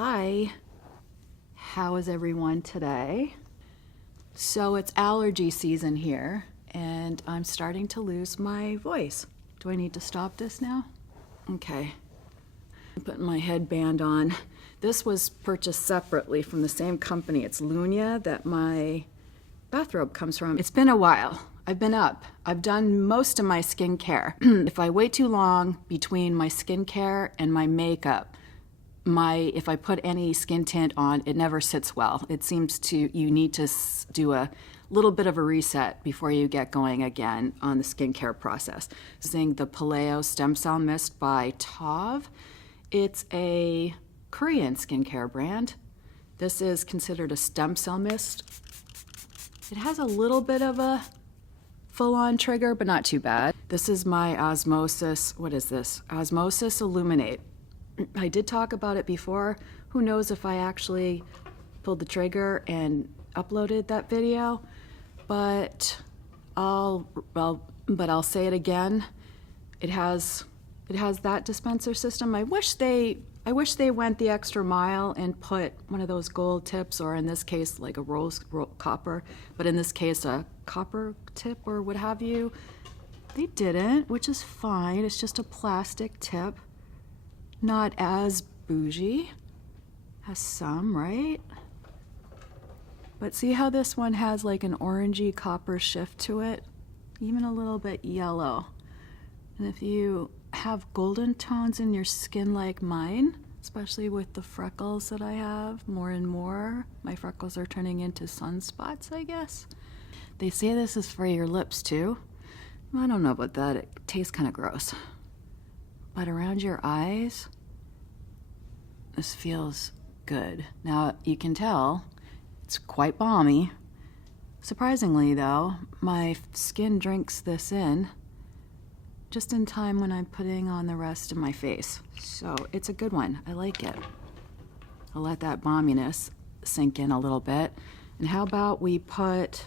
Hi, how is everyone today? So it's allergy season here and I'm starting to lose my voice. Do I need to stop this now? Okay, I'm putting my headband on. This was purchased separately from the same company. It's Lunia that my bathrobe comes from. It's been a while. I've been up. I've done most of my skincare. If I wait too long between my skincare and my makeup, if I put any skin tint on, it never sits well. It seems you need to do a little bit of a reset before you get going again on the skincare process. Using the Paleo Stem Cell Mist by Tove. It's a Korean skincare brand. This is considered a stem cell mist. It has a little bit of a full-on trigger, but not too bad. This is my Osmosis, what is this? Osmosis Illuminate. I did talk about it before. Who knows if I actually pulled the trigger and uploaded that video, but I'll say it again. It has that dispenser system. I wish they went the extra mile and put one of those gold tips, or in this case like a copper, but in this case a copper tip or what have you. They didn't, which is fine. It's just a plastic tip. Not as bougie as some, right? But see how this one has like an orangey copper shift to it? Even a little bit yellow. And if you have golden tones in your skin like mine, especially with the freckles that I have more and more, my freckles are turning into sunspots, I guess. They say this is for your lips too. I don't know about that. It tastes kind of gross. But around your eyes, this feels good. Now you can tell it's quite balmy. Surprisingly though, my skin drinks this in just in time when I'm putting on the rest of my face. So it's a good one. I like it. I'll let that balminess sink in a little bit. And how about we put,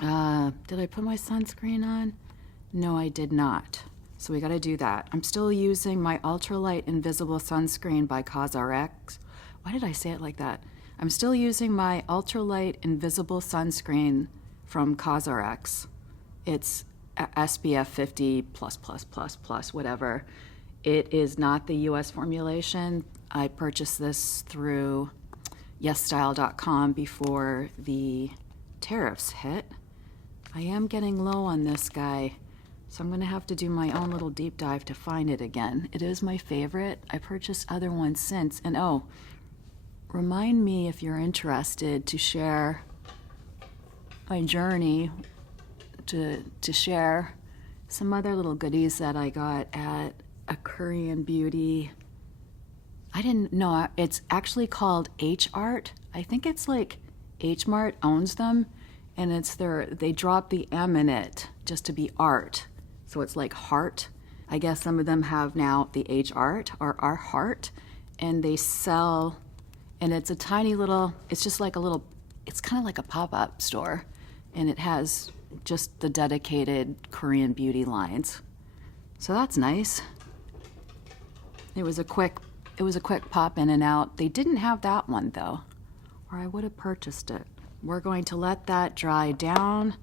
did I put my sunscreen on? No, I did not. So we gotta do that. I'm still using my Ultralight Invisible Sunscreen by CosRx. Why did I say it like that? I'm still using my Ultralight Invisible Sunscreen from CosRx. It's SPF 50 plus, whatever. It is not the US formulation. I purchased this through YesStyle.com before the tariffs hit. I am getting low on this guy, so I'm gonna have to do my own little deep dive to find it again. It is my favorite. I purchased other ones since, and oh, remind me if you're interested to share my journey, to share some other little goodies that I got at a Korean beauty. I didn't know, it's actually called H Art. I think it's like H Mart owns them, and they drop the M in it just to be art. So it's like heart. I guess some of them have now the H Art or our heart, and they sell, and it's a tiny little, it's just like a little, it's kind of like a pop-up store, and it has just the dedicated Korean beauty lines. So that's nice. It was a quick pop in and out. They didn't have that one though, or I would have purchased it. We're going to let that dry down.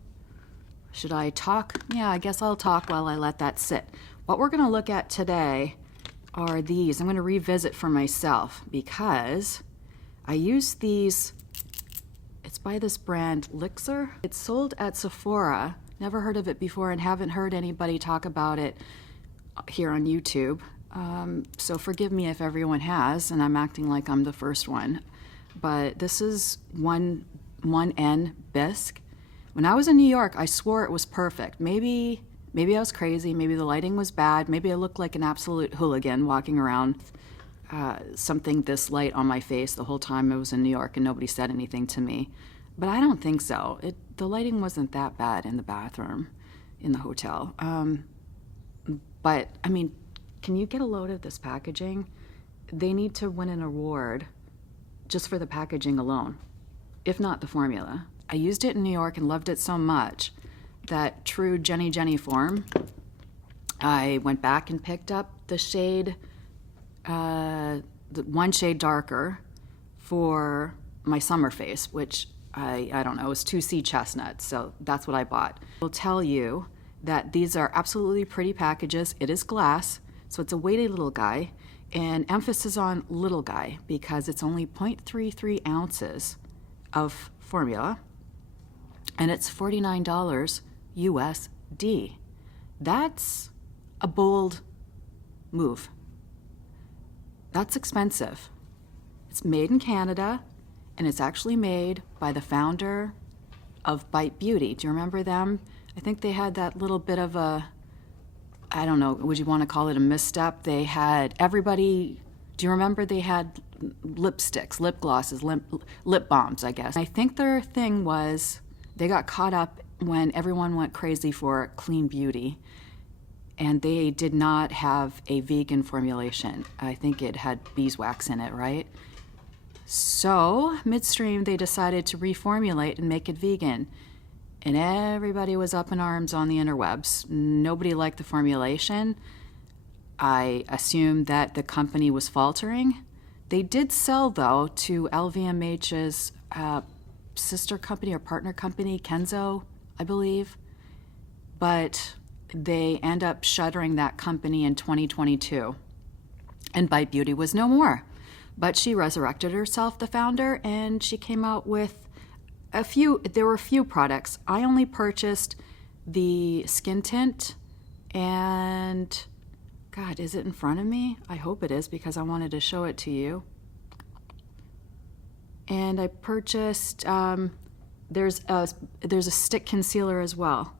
Should I talk? Yeah, I guess I'll talk while I let that sit. What we're gonna look at today are these. I'm gonna revisit for myself because I use these. It's by this brand Lixr. It's sold at Sephora. Never heard of it before and haven't heard anybody talk about it here on YouTube. So forgive me if everyone has, and I'm acting like I'm the first one. But this is 1N Bisque. When I was in New York, I swore it was perfect. Maybe I was crazy, maybe the lighting was bad, maybe I looked like an absolute hooligan walking around something this light on my face the whole time I was in New York and nobody said anything to me. But I don't think so. The lighting wasn't that bad in the bathroom in the hotel. But I mean, can you get a load of this packaging? They need to win an award just for the packaging alone, if not the formula. I used it in New York and loved it so much that true Jenny form, I went back and picked up the shade one shade darker for my summer face, which I don't know, it was 2C chestnut, so that's what I bought. I'll tell you that these are absolutely pretty packages. It is glass, so it's a weighty little guy, and emphasis on little guy because it's only 0.33 ounces of formula, and it's $49 USD. That's a bold move. That's expensive. It's made in Canada, and it's actually made by the founder of Bite Beauty. Do you remember them? I think they had that little bit of a, I don't know, would you want to call it a misstep? They had everybody, do you remember they had lipsticks, lip glosses, lip balms, I guess. I think their thing was they got caught up when everyone went crazy for clean beauty, and they did not have a vegan formulation. I think it had beeswax in it, right? So, midstream, they decided to reformulate and make it vegan. And everybody was up in arms on the interwebs. Nobody liked the formulation. I assumed that the company was faltering. They did sell, though, to LVMH's sister company or partner company, Kenzo, I believe. But they end up shuttering that company in 2022. And Bite Beauty was no more. But she resurrected herself, the founder, and she came out with there were a few products. I only purchased the skin tint, and God, is it in front of me? I hope it is because I wanted to show it to you. And I purchased, there's a stick concealer as well.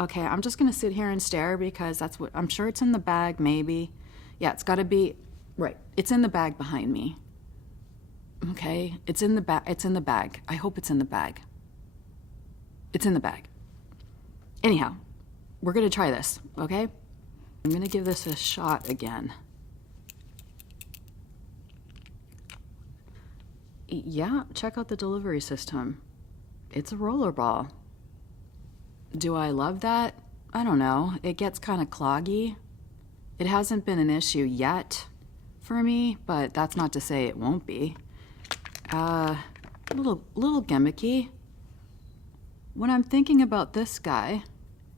Okay, I'm just gonna sit here and stare because that's what, I'm sure it's in the bag, maybe. Yeah, it's gotta be, right, it's in the bag behind me. Okay, it's in the bag. It's in the bag. I hope it's in the bag. It's in the bag. Anyhow, we're gonna try this, okay? I'm gonna give this a shot again. Yeah, check out the delivery system. It's a rollerball. Do I love that? I don't know. It gets kind of cloggy. It hasn't been an issue yet for me, but that's not to say it won't be. Little gimmicky. When I'm thinking about this guy,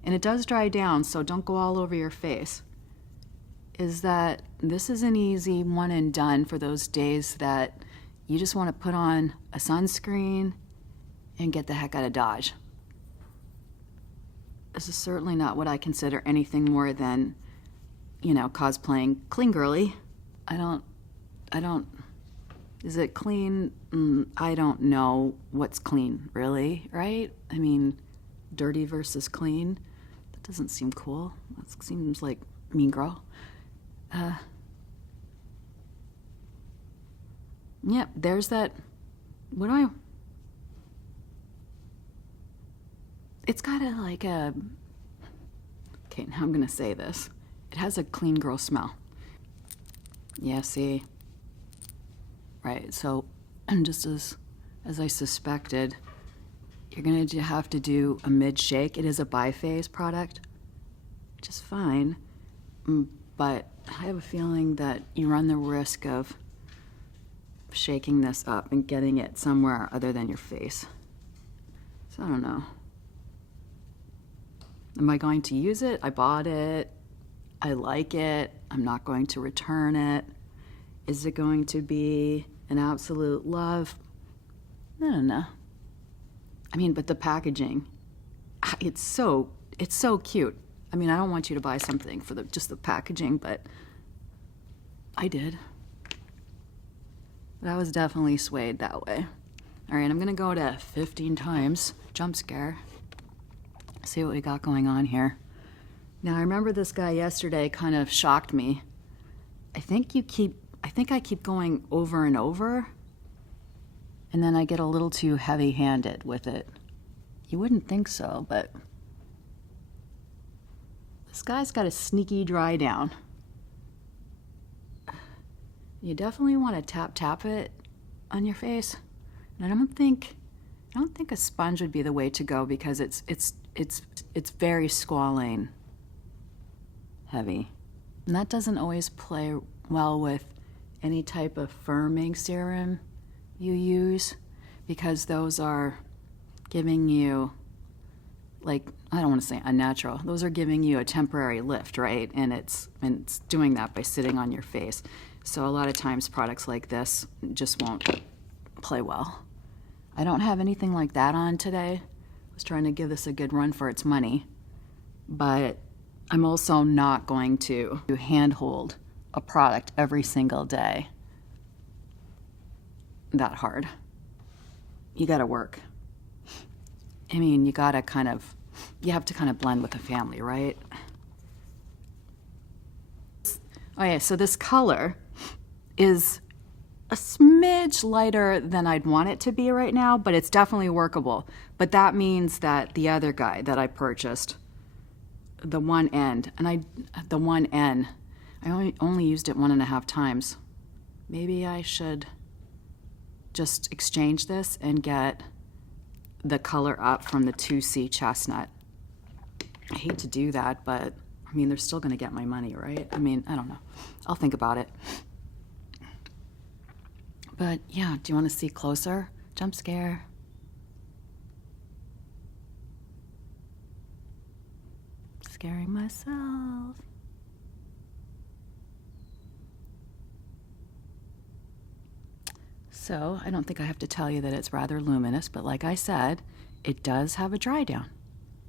and it does dry down, so don't go all over your face, is that this is an easy one and done for those days that you just want to put on a sunscreen and get the heck out of Dodge. This is certainly not what I consider anything more than, you know, cosplaying clean girly. I don't, is it clean? I don't know what's clean, really, right? I mean, dirty versus clean, that doesn't seem cool. That seems like Mean Girl. Yep, there's that, it's got okay, now I'm gonna say this. It has a clean girl smell. Yeah, see? Right, so just as I suspected, you're gonna have to do a mid-shake. It is a biphase product, which is fine, but I have a feeling that you run the risk of shaking this up and getting it somewhere other than your face. So I don't know. Am I going to use it? I bought it. I like it. I'm not going to return it. Is it going to be an absolute love? I don't know. I mean, but the packaging, it's so cute. I mean, I don't want you to buy something for just the packaging, but I did. But I was definitely swayed that way. All right, I'm gonna go to 15 times, jump scare. See what we got going on here. Now, I remember this guy yesterday kind of shocked me. I think I keep going over and over, and then I get a little too heavy-handed with it. You wouldn't think so, but this guy's got a sneaky dry down. You definitely want to tap it on your face. And I don't think a sponge would be the way to go because it's very squalane heavy. And that doesn't always play well with any type of firming serum you use, because those are giving you, like, I don't want to say unnatural, those are giving you a temporary lift, right? And it's doing that by sitting on your face. So a lot of times products like this just won't play well. I don't have anything like that on today. I was trying to give this a good run for its money, but I'm also not going to handhold a product every single day that hard. You gotta work. I mean, you have to kind of blend with the family, right? Okay, so this color is a smidge lighter than I'd want it to be right now, but it's definitely workable. But that means that the other guy that I purchased, the 1N, the 1N, I only used it 1.5 times. Maybe I should just exchange this and get the color up from the 2C chestnut. I hate to do that, but I mean, they're still gonna get my money, right? I mean, I don't know. I'll think about it. But yeah, do you want to see closer? Jump scare. Scaring myself. So I don't think I have to tell you that it's rather luminous, but like I said, it does have a dry down.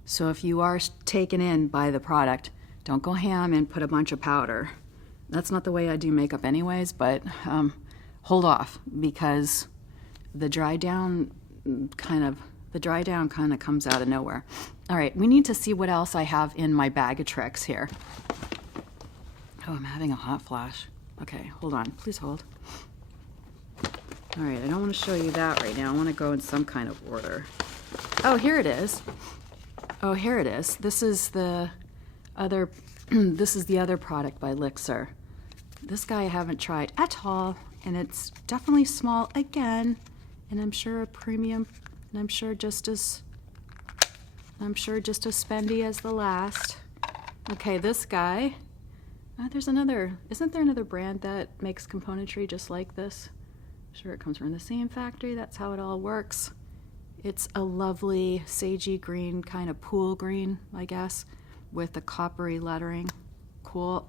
So if you are taken in by the product, don't go ham and put a bunch of powder. That's not the way I do makeup anyways, but hold off, because the dry down kind of comes out of nowhere. All right, we need to see what else I have in my bag of tricks here. Oh, I'm having a hot flash. Okay, hold on, please hold. All right, I don't want to show you that right now. I want to go in some kind of order. Oh, here it is. Oh, here it is. This is the other product by Lixr. This guy I haven't tried at all, and it's definitely small again, and I'm sure a premium, and I'm sure just as spendy as the last. Okay, this guy. Isn't there another brand that makes componentry just like this? I'm sure it comes from the same factory. That's how it all works. It's a lovely sagey green, kind of pool green, I guess, with the coppery lettering. Cool.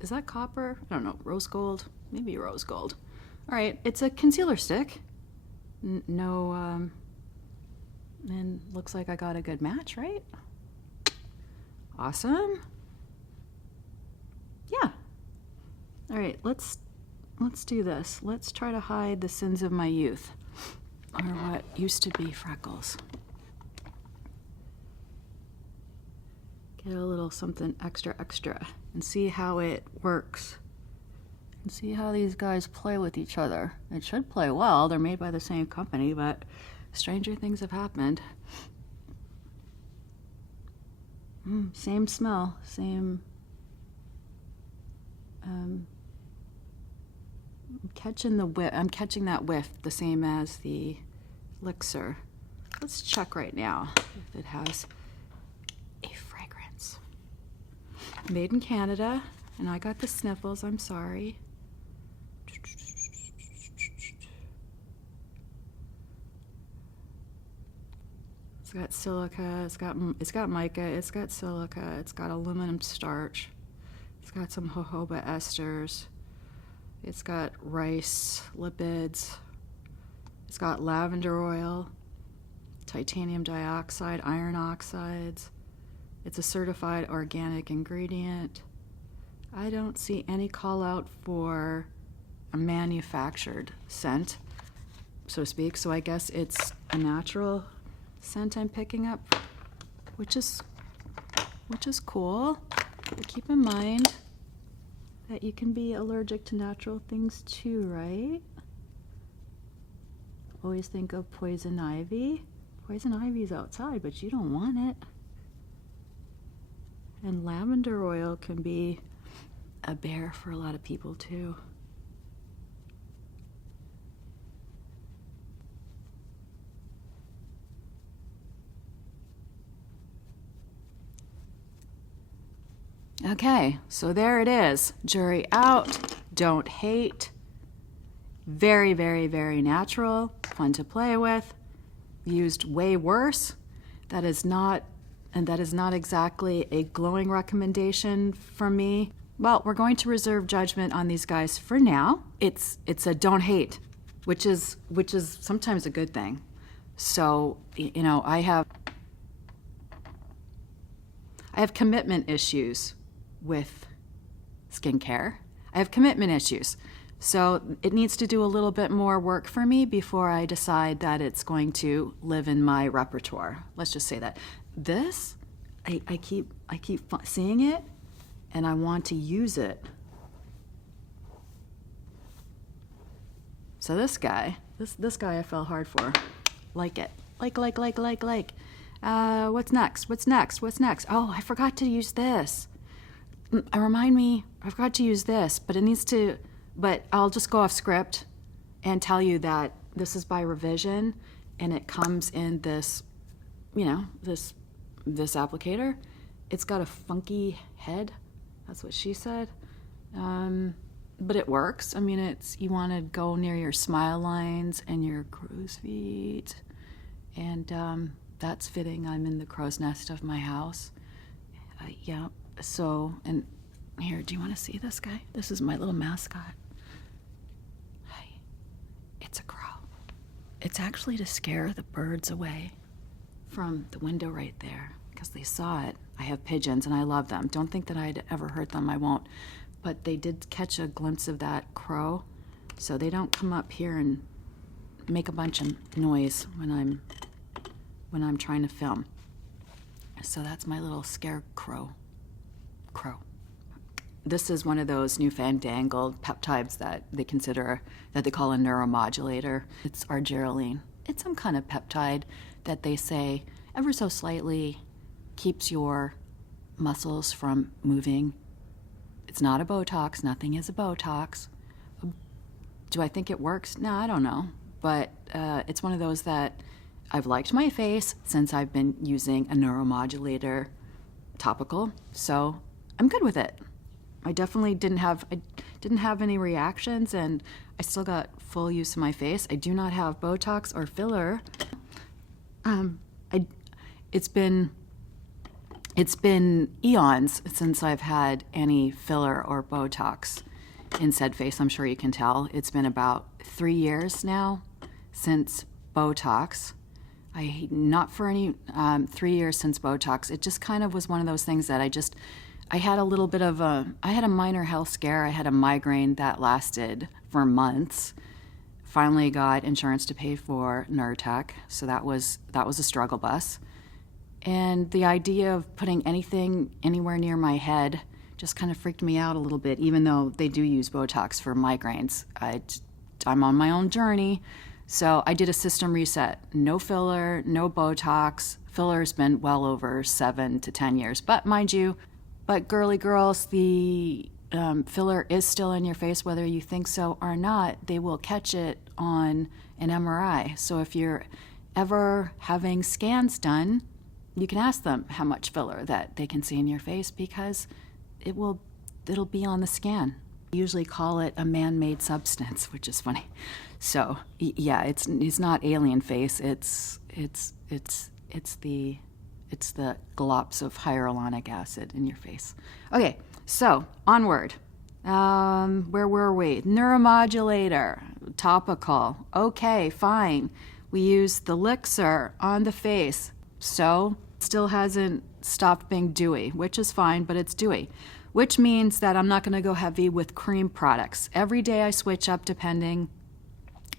Is that copper? I don't know. Rose gold? Maybe rose gold. All right. It's a concealer stick. And looks like I got a good match, right? Awesome. Yeah. All right. Let's do this. Let's try to hide the sins of my youth, or what used to be freckles. Get a little something extra and see how it works. And see how these guys play with each other. It should play well. They're made by the same company, but stranger things have happened. Same smell, same. I'm catching that whiff, the same as the Lixr. Let's check right now if it has a fragrance. Made in Canada, and I got the sniffles, I'm sorry. It's got silica, it's got mica, it's got silica, it's got aluminum starch, it's got some jojoba esters, it's got rice lipids, it's got lavender oil, titanium dioxide, iron oxides. It's a certified organic ingredient. I don't see any call out for a manufactured scent, so to speak, so I guess it's a natural scent I'm picking up, which is cool. But keep in mind that you can be allergic to natural things too, right? Always think of poison ivy. Poison ivy's outside, but you don't want it. And lavender oil can be a bear for a lot of people too. Okay, so there it is. Jury out. don't hate. Very, very, very natural, fun to play with. Used way worse. That is not exactly a glowing recommendation from me. Well, we're going to reserve judgment on these guys for now. It's a don't hate, which is sometimes a good thing. So, you know, I have commitment issues with skincare. I have commitment issues. So it needs to do a little bit more work for me before I decide that it's going to live in my repertoire. Let's just say that. This, I keep seeing it, and I want to use it. So this guy I fell hard for. Like it. Like. What's next? Oh, I forgot to use this. Remind me, I forgot to use this, but I'll just go off script and tell you that this is by Revision, and it comes in this, you know, this applicator. It's got a funky head. That's what she said. But it works. I mean, you want to go near your smile lines and your crow's feet. And that's fitting. I'm in the crow's nest of my house. Yeah. So, and here, do you want to see this guy? This is my little mascot. Hi. It's a crow. It's actually to scare the birds away from the window right there, because they saw it. I have pigeons and I love them. Don't think that I'd ever hurt them. I won't. But they did catch a glimpse of that crow, so they don't come up here and make a bunch of noise when I'm trying to film. So that's my little scarecrow. This is one of those newfandangled peptides that they call a neuromodulator. It's arginine. It's some kind of peptide that they say ever so slightly keeps your muscles from moving. It's not a Botox. Nothing is a Botox. Do I think it works? No, I don't know. But it's one of those that I've liked my face since I've been using a neuromodulator topical, so I'm good with it. I definitely didn't have any reactions, and I still got full use of my face. I do not have Botox or filler. It's been eons since I've had any filler or Botox in said face. I'm sure you can tell. It's been about 3 years now since Botox. Not for any 3 years since Botox. It just kind of was one of those things that I had a minor health scare. I had a migraine that lasted for months. Finally got insurance to pay for Nurtec, so that was a struggle bus. And the idea of putting anything anywhere near my head just kind of freaked me out a little bit, even though they do use Botox for migraines. I'm on my own journey, so I did a system reset. No filler, no Botox. Filler's been well over 7 to 10 years. But mind you, girly girls, the filler is still in your face, whether you think so or not. They will catch it on an MRI. So if you're ever having scans done, you can ask them how much filler that they can see in your face, because it'll be on the scan. We usually call it a man-made substance, which is funny. So yeah, it's not alien face. It's the glops of hyaluronic acid in your face. Okay, so onward. Where were we? Neuromodulator, topical. Okay, fine. We use the Lixr on the face. So still hasn't stopped being dewy, which is fine, but it's dewy, which means that I'm not going to go heavy with cream products. Every day I switch up depending.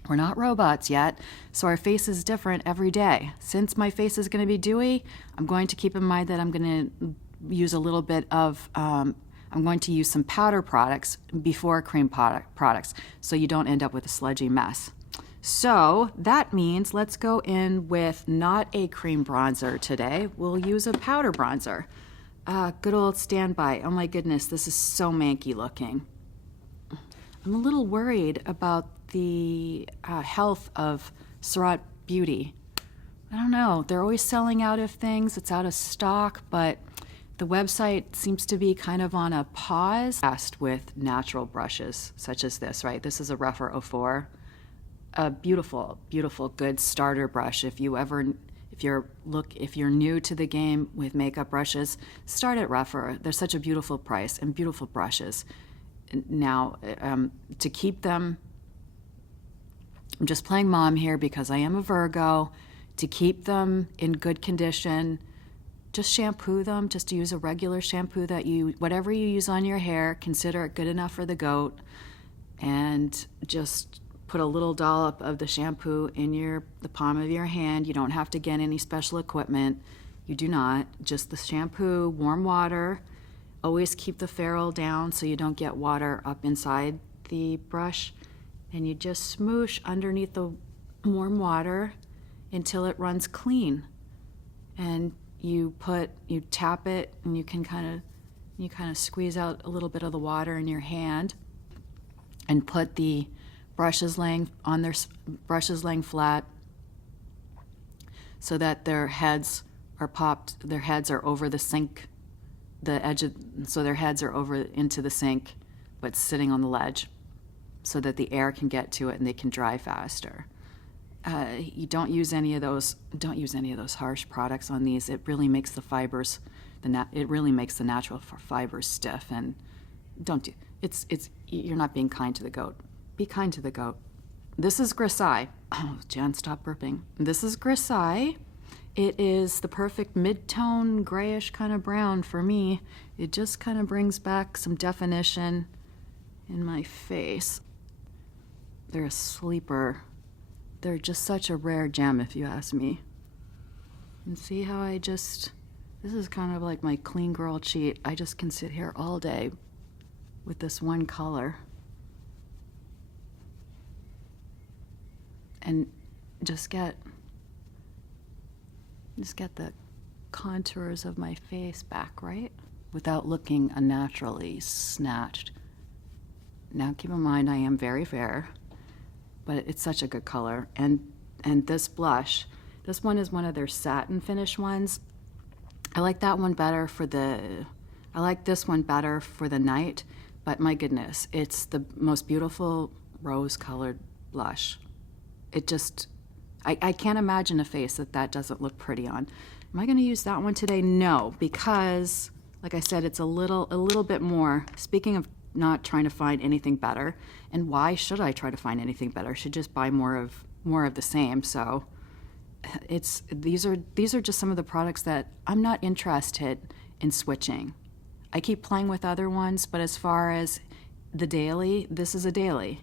We're not robots yet, so our face is different every day. Since my face is going to be dewy, I'm going to keep in mind that I'm going to use a little bit of, I'm going to use some powder products before cream products, so you don't end up with a sludgy mess. So that means let's go in with not a cream bronzer today. We'll use a powder bronzer. Good old Standby. Oh my goodness, this is so manky looking. I'm a little worried about the health of Surat Beauty. I don't know. They're always selling out of things. It's out of stock, but the website seems to be kind of on a pause with natural brushes such as this, right? This is a Rougher 04, a beautiful, beautiful, good starter brush. If you're new to the game with makeup brushes, start at Rougher. They're such a beautiful price and beautiful brushes. Now, to keep them, I'm just playing mom here because I am a Virgo. To keep them in good condition, just shampoo them. Just use a regular shampoo whatever you use on your hair, consider it good enough for the goat, and just put a little dollop of the shampoo in the palm of your hand. You don't have to get any special equipment. You do not. Just the shampoo, warm water. Always keep the ferrule down so you don't get water up inside the brush. And you just smoosh underneath the warm water until it runs clean. And you tap it, and you kind of squeeze out a little bit of the water in your hand, and put the brushes laying flat so that their heads are popped. Their heads are over the sink, so their heads are over into the sink, but sitting on the ledge, so that the air can get to it and they can dry faster. You don't use any of those harsh products on these. It really makes the fibers, it really makes the natural fibers stiff. And you're not being kind to the goat. Be kind to the goat. This is Grisai. Oh, Jan, stop burping. This is Grisai. It is the perfect mid-tone grayish kind of brown for me. It just kind of brings back some definition in my face. They're a sleeper. They're just such a rare gem, if you ask me. And see how this is kind of like my clean girl cheat. I just can sit here all day with this one color and just get the contours of my face back, right? Without looking unnaturally snatched. Now keep in mind, I am very fair, but it's such a good color. And this blush, this one is one of their satin finish ones. I like that one better I like this one better for the night, but my goodness, it's the most beautiful rose-colored blush. I can't imagine a face that doesn't look pretty on. Am I gonna use that one today? No, because, like I said, it's a little bit more, speaking of not trying to find anything better, and why should I try to find anything better? I should just buy more of the same. So these are just some of the products that I'm not interested in switching. I keep playing with other ones, but as far as the daily, this is a daily.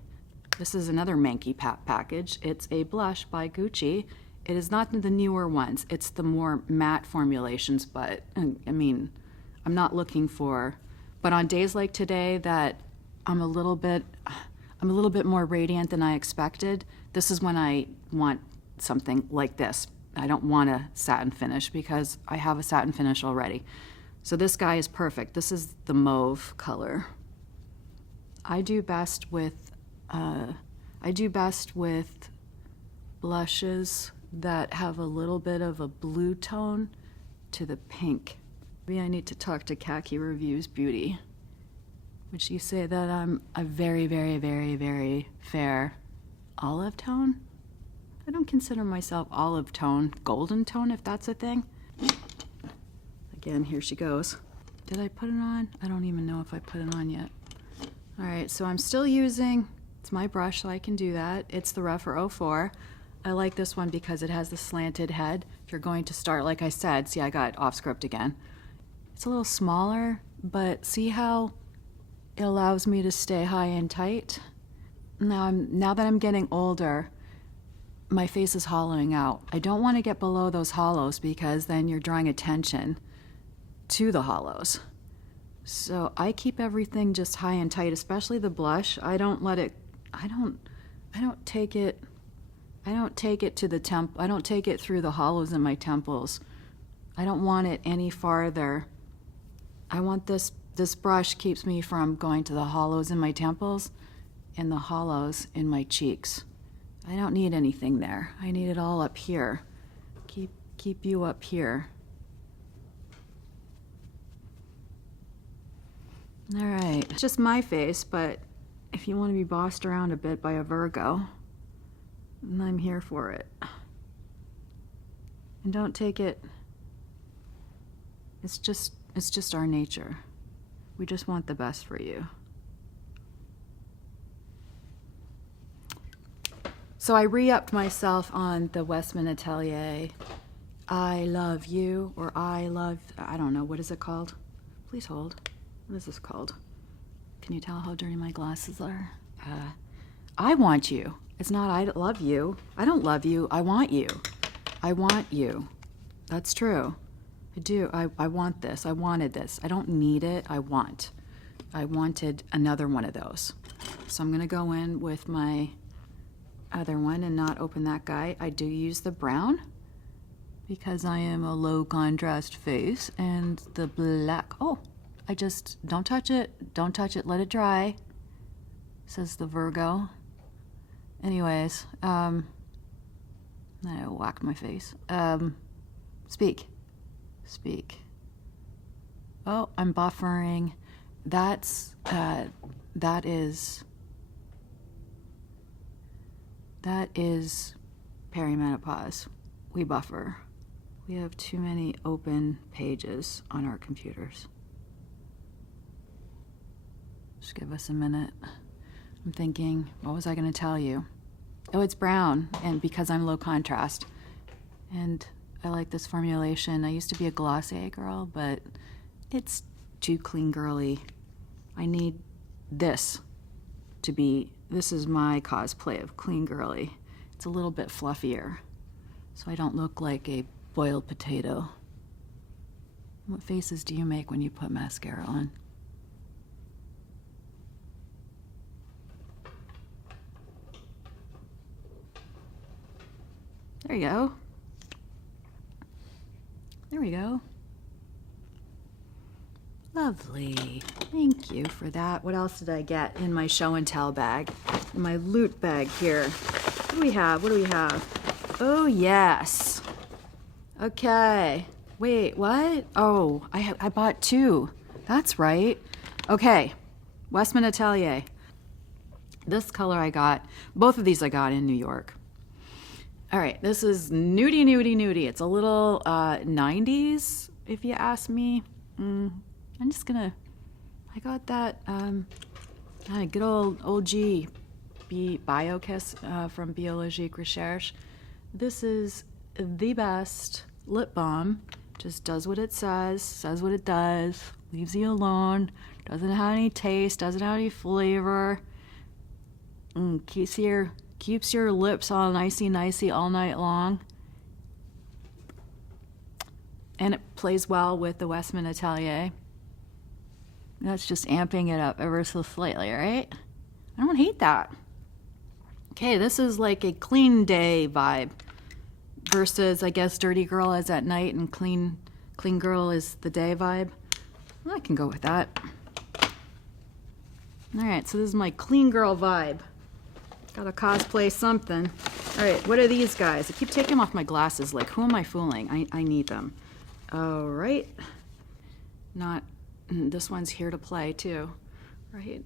This is another Manky package. It's a blush by Gucci. It is not the newer ones. It's the more matte formulations, but I mean, I'm not looking for. But on days like today that I'm a little bit more radiant than I expected, this is when I want something like this. I don't want a satin finish because I have a satin finish already. So this guy is perfect. This is the mauve color. I do best with blushes that have a little bit of a blue tone to the pink. Maybe I need to talk to Khaki Reviews Beauty. Would she say that I'm a very, very, very, very fair olive tone? I don't consider myself olive tone, golden tone, if that's a thing. Again, here she goes. Did I put it on? I don't even know if I put it on yet. All right, so I'm still using, it's my brush, so I can do that. It's the Rougher 04. I like this one because it has the slanted head. If you're going to start, like I said, see, I got off script again. It's a little smaller, but see how it allows me to stay high and tight? Now that I'm getting older, my face is hollowing out. I don't want to get below those hollows because then you're drawing attention to the hollows. So I keep everything just high and tight, especially the blush. I don't take it to the I don't take it through the hollows in my temples. I don't want it any farther. I want this brush keeps me from going to the hollows in my temples and the hollows in my cheeks. I don't need anything there. I need it all up here. Keep you up here. All right, it's just my face, but if you want to be bossed around a bit by a Virgo, then I'm here for it. And don't take it, it's just our nature. We just want the best for you. So I re-upped myself on the Westman Atelier I love you, or I don't know, what is it called? Please hold. What is this called? Can you tell how dirty my glasses are? I want you. It's not I love you. I don't love you. I want you. I want you. That's true. I do. I want this. I wanted this. I don't need it. I wanted another one of those. So I'm going to go in with my other one and not open that guy. I do use the brown because I am a low contrast face, and the black, oh, I just, don't touch it, let it dry, says the Virgo. Anyways, I whacked my face. Speak. Oh, I'm buffering. That is perimenopause. We buffer. We have too many open pages on our computers. Just give us a minute. I'm thinking, what was I going to tell you? Oh, it's brown, and because I'm low contrast. And I like this formulation. I used to be a Glossier girl, but it's too clean girly. I need this to be, this is my cosplay of clean girly. It's a little bit fluffier, so I don't look like a boiled potato. What faces do you make when you put mascara on? There you go. There we go. Lovely. Thank you for that. What else did I get in my show and tell bag? In my loot bag here. What do we have? What do we have? Oh, yes. Okay. Wait, what? Oh, I bought two. That's right. Okay. Westman Atelier. This color I got. Both of these I got in New York. All right, this is nudie, nudie, nudie. It's a little 90s, if you ask me. I'm just gonna, I got that good old G BioKiss from Biologique Recherche. This is the best lip balm. Just does what it says what it does, leaves you alone, doesn't have any taste, doesn't have any flavor, keeps your lips all nicey all night long. And it plays well with the Westman Atelier. That's just amping it up ever so slightly, right? I don't hate that. Okay, this is like a clean day vibe versus, I guess, dirty girl is at night and clean girl is the day vibe. Well, I can go with that. All right, so this is my clean girl vibe. Gotta cosplay something. All right, what are these guys? I keep taking off my glasses. Like, who am I fooling? I need them. All right. This one's here to play too, right?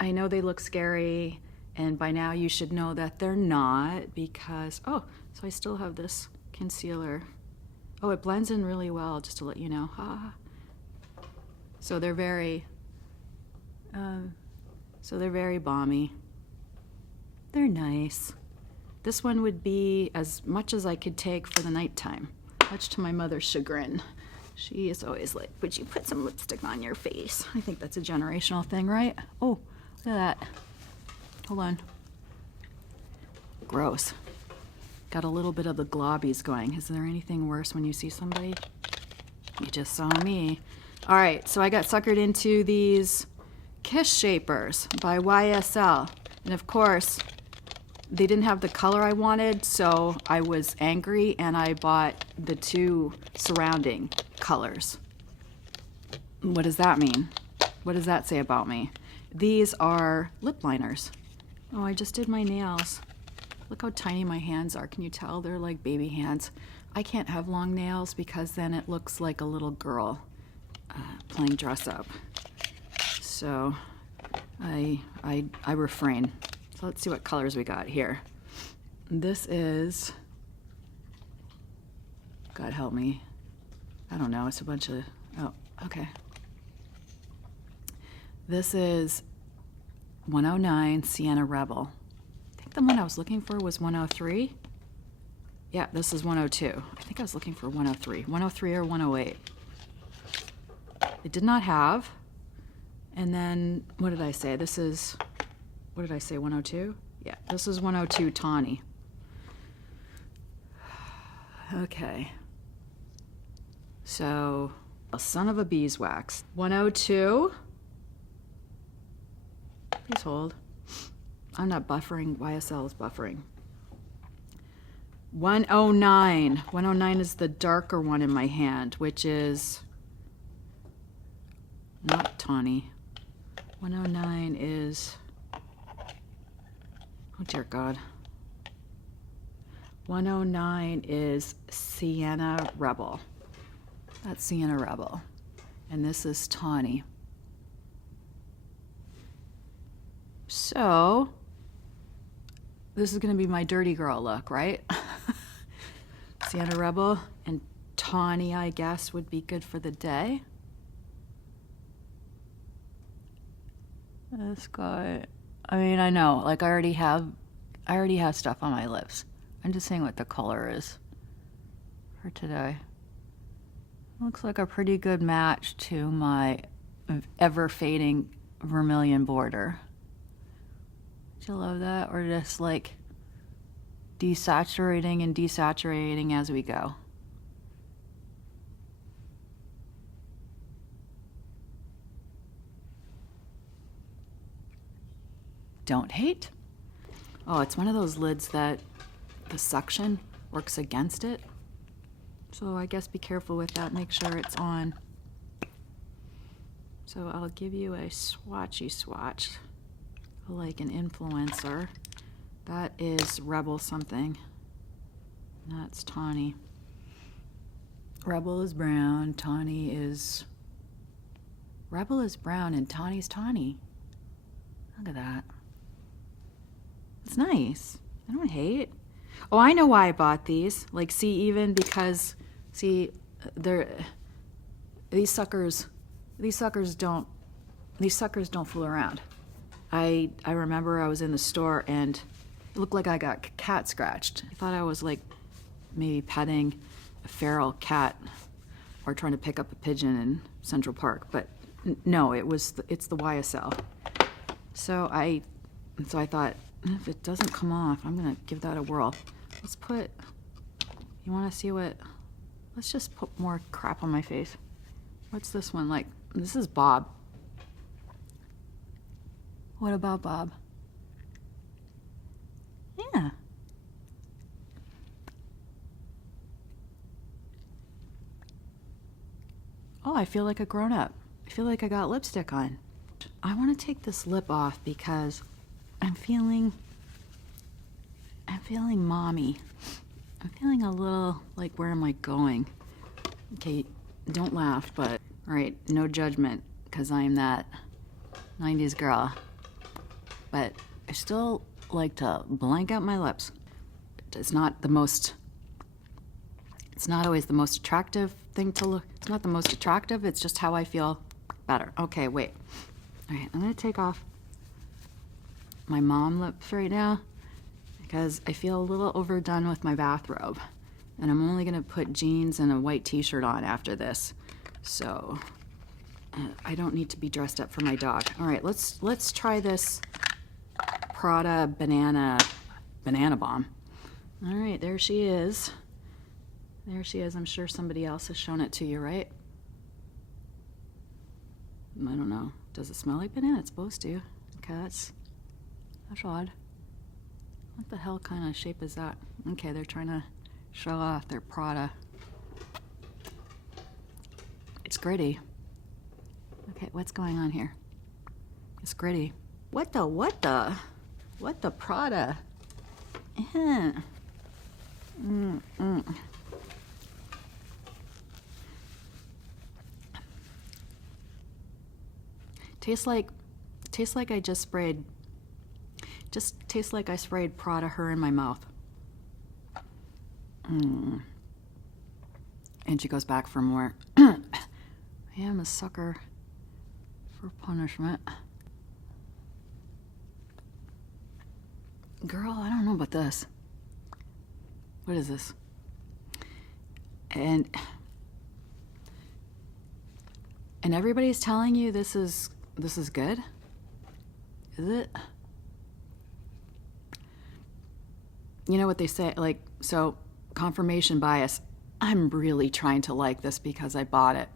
I know they look scary, and by now you should know that they're not, because, oh, so I still have this concealer. Oh, it blends in really well, just to let you know. So they're very balmy. They're nice. This one would be as much as I could take for the nighttime, much to my mother's chagrin. She is always like, would you put some lipstick on your face? I think that's a generational thing, right? Oh, look at that. Hold on. Gross. Got a little bit of the globbies going. Is there anything worse when you see somebody? You just saw me. All right, so I got suckered into these Kiss Shapers by YSL. And of course, they didn't have the color I wanted, so I was angry and I bought the two surrounding colors. What does that mean? What does that say about me? These are lip liners. Oh, I just did my nails. Look how tiny my hands are. Can you tell? They're like baby hands. I can't have long nails because then it looks like a little girl playing dress up. So I refrain. So let's see what colors we got here. This is, God help me, I don't know, it's a bunch of, oh, okay. This is 109 Sienna Rebel. I think the one I was looking for was 103. Yeah, this is 102. I think I was looking for 103. 103 or 108. It did not have. And then, what did I say? This is, what did I say, 102? Yeah, this is 102 Tawny. Okay. So, a son of a beeswax. 102. Please hold. I'm not buffering. YSL is buffering. 109. 109 is the darker one in my hand, which is not tawny. 109 is, oh dear God. 109 is Sienna Rebel. That's Sienna Rebel. And this is tawny. So, this is going to be my dirty girl look, right? Sienna Rebel and tawny, I guess, would be good for the day. This guy, I mean, I know, like I already have stuff on my lips. I'm just saying what the color is for today. Looks like a pretty good match to my ever fading vermilion border. Do you love that? Or just like desaturating and desaturating as we go? Don't hate. Oh, it's one of those lids that the suction works against it. So I guess be careful with that. Make sure it's on. So I'll give you a swatchy swatch. Like an influencer. That is Rebel something. That's tawny. Rebel is brown, tawny is... Rebel is brown and tawny's tawny. Look at that. It's nice. I don't hate. Oh, I know why I bought these. Like, see, even because, see, they're... These suckers don't fool around. I remember I was in the store and it looked like I got cat scratched. I thought I was like maybe petting a feral cat or trying to pick up a pigeon in Central Park, but no, it's the YSL. So I thought, if it doesn't come off, I'm gonna give that a whirl. Let's put, you wanna see what, let's just put more crap on my face. What's this one like? This is Bob. What about Bob? Yeah. Oh, I feel like a grown-up. I feel like I got lipstick on. I want to take this lip off because I'm feeling mommy. I'm feeling a little like, where am I going? Okay, don't laugh, but all right, no judgment, because I'm that 90s girl. But I still like to blank out my lips. It's not always the most attractive thing to look. It's not the most attractive, it's just how I feel better. Okay, wait. All right, I'm gonna take off my mom lips right now because I feel a little overdone with my bathrobe. And I'm only gonna put jeans and a white t-shirt on after this. So I don't need to be dressed up for my dog. All right, let's try this Prada banana bomb. All right, there she is. There she is. I'm sure somebody else has shown it to you, right? I don't know. Does it smell like banana? It's supposed to. Okay, that's odd. What the hell kind of shape is that? Okay, they're trying to show off their Prada. It's gritty. Okay, what's going on here? It's gritty. What the Prada? Tastes like I just sprayed, tastes like I sprayed Prada Her in my mouth. And she goes back for more. I am a sucker for punishment. Girl, I don't know about this. What is this? And everybody's telling you this is good? Is it? You know what they say, like, so confirmation bias. I'm really trying to like this because I bought it.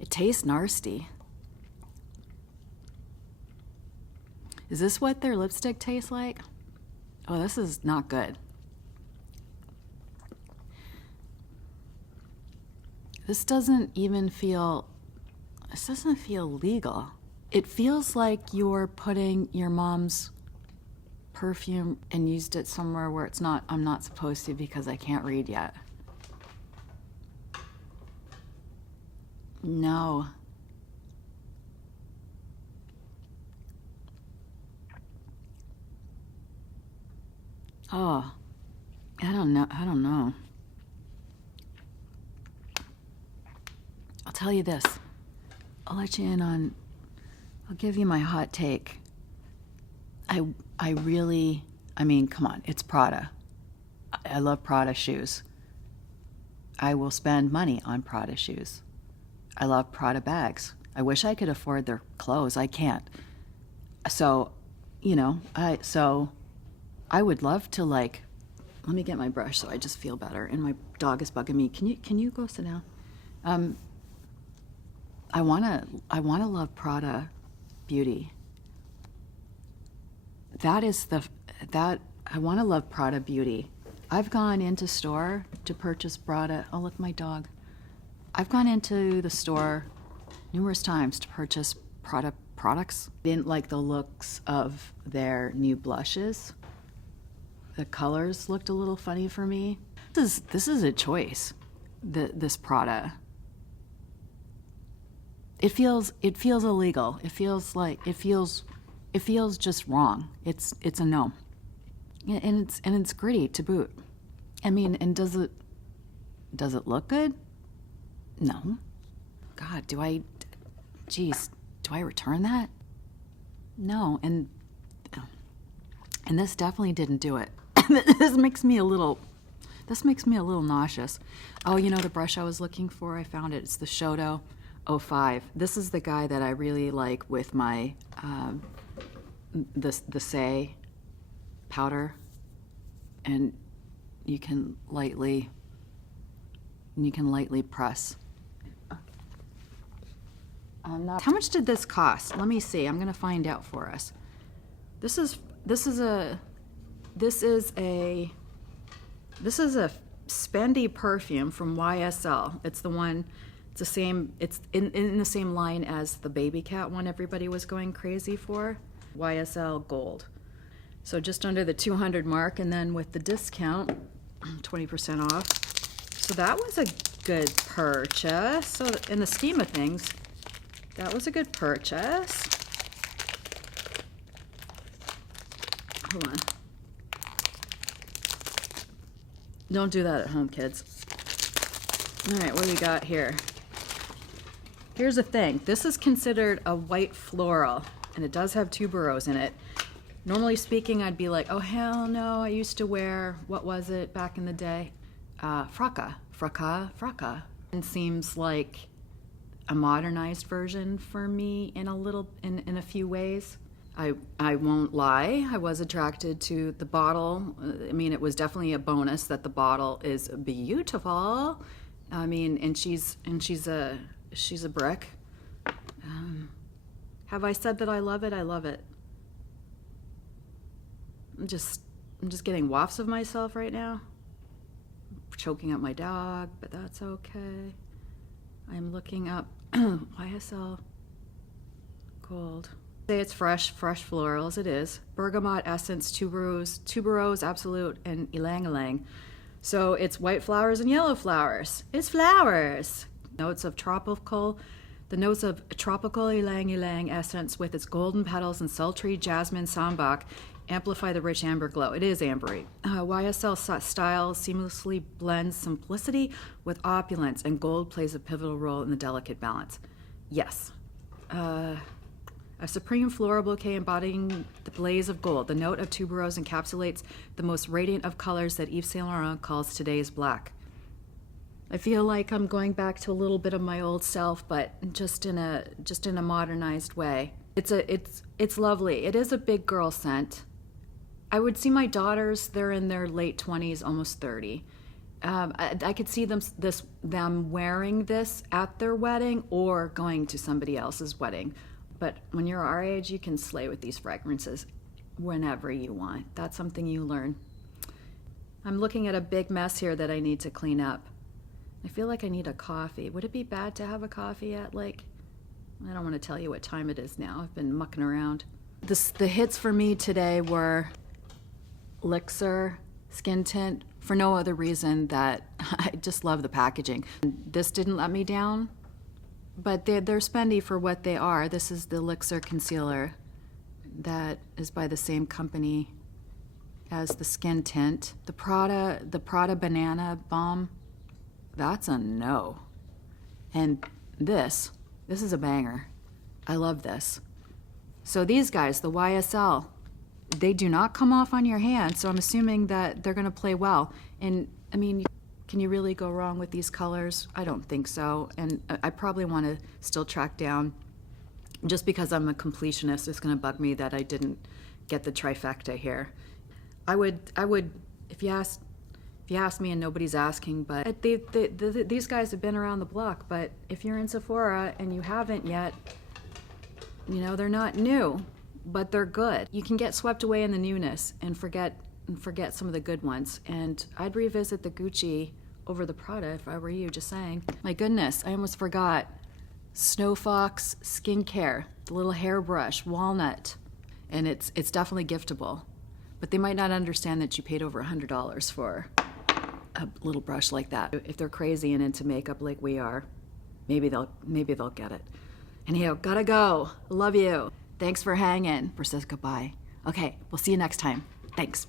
It tastes nasty. Is this what their lipstick tastes like? Oh, this is not good. This doesn't feel legal. It feels like you're putting your mom's perfume and used it somewhere where I'm not supposed to because I can't read yet. No. Oh, I don't know. I'll tell you this. I'll let you in on, I'll give you my hot take. I mean, come on, it's Prada. I love Prada shoes. I will spend money on Prada shoes. I love Prada bags. I wish I could afford their clothes. I can't. So, I would love to, like, let me get my brush so I just feel better. And my dog is bugging me. Can you go sit down? I wanna love Prada beauty. I wanna love Prada beauty. I've gone into store to purchase Prada. Oh, look, my dog. I've gone into the store numerous times to purchase Prada products. Didn't like the looks of their new blushes. The colors looked a little funny for me. This is a choice. This Prada. It feels illegal. It feels just wrong. It's a no. And it's gritty to boot. I mean, and does it look good? No. God, do I return that? No. And this definitely didn't do it. This makes me a little nauseous. Oh, you know the brush I was looking for? I found it. It's the Shoto 05. This is the guy that I really like with my the Say powder, and you can lightly press. How much did this cost? Let me see. I'm gonna find out for us. This is a spendy perfume from YSL. It's the one. It's the same. It's in the same line as the Baby Cat one everybody was going crazy for. YSL Gold. So just under the 200 mark, and then with the discount, 20% off. So that was a good purchase. So in the scheme of things, that was a good purchase. Hold on. Don't do that at home, kids. All right, what do we got here? Here's the thing. This is considered a white floral, and it does have tuberose in it. Normally speaking, I'd be like, oh, hell no, I used to wear, what was it back in the day? Fracca. It seems like a modernized version for me in a few ways. I won't lie, I was attracted to the bottle. I mean, it was definitely a bonus that the bottle is beautiful. I mean, and she's a brick. Have I said that I love it? I love it. I'm just getting wafts of myself right now. Choking up my dog, but that's okay. I'm looking up YSL Gold. Say it's fresh florals. It is bergamot essence, tuberose absolute, and ylang ylang. So it's white flowers and yellow flowers. It's flowers. Notes of tropical, the notes of tropical ylang ylang essence with its golden petals and sultry jasmine sambac amplify the rich amber glow. It is ambery. YSL style seamlessly blends simplicity with opulence, and gold plays a pivotal role in the delicate balance. Yes. A supreme floral bouquet embodying the blaze of gold. The note of tuberose encapsulates the most radiant of colors that Yves Saint Laurent calls today's black. I feel like I'm going back to a little bit of my old self, but just in a modernized way. It's lovely. It is a big girl scent. I would see my daughters, they're in their late 20s, almost 30. I could see them wearing this at their wedding or going to somebody else's wedding. But when you're our age, you can slay with these fragrances whenever you want. That's something you learn. I'm looking at a big mess here that I need to clean up. I feel like I need a coffee. Would it be bad to have a coffee at I don't want to tell you what time it is now. I've been mucking around. The hits for me today were Lixr skin tint, for no other reason that I just love the packaging. This didn't let me down, but they're spendy for what they are. This is the Lixr concealer that is by the same company as the skin tint. The Prada Banana Balm, that's a no. And this is a banger. I love this. So these guys, the YSL, they do not come off on your hand, so I'm assuming that they're gonna play well. And I mean, can you really go wrong with these colors? I don't think so. And I probably wanna still track down, just because I'm a completionist, it's gonna bug me that I didn't get the trifecta here. I would, if you ask me and nobody's asking, but these guys have been around the block, but if you're in Sephora and you haven't yet, you know, they're not new, but they're good. You can get swept away in the newness and forget some of the good ones. And I'd revisit the Gucci over the Prada if I were you, just saying. My goodness, I almost forgot. Snow Fox skincare, the little hairbrush, walnut, and it's definitely giftable. But they might not understand that you paid over $100 for a little brush like that. If they're crazy and into makeup like we are, maybe they'll get it. Anyhow, gotta go. Love you. Thanks for hanging. Or says goodbye. Okay, we'll see you next time. Thanks.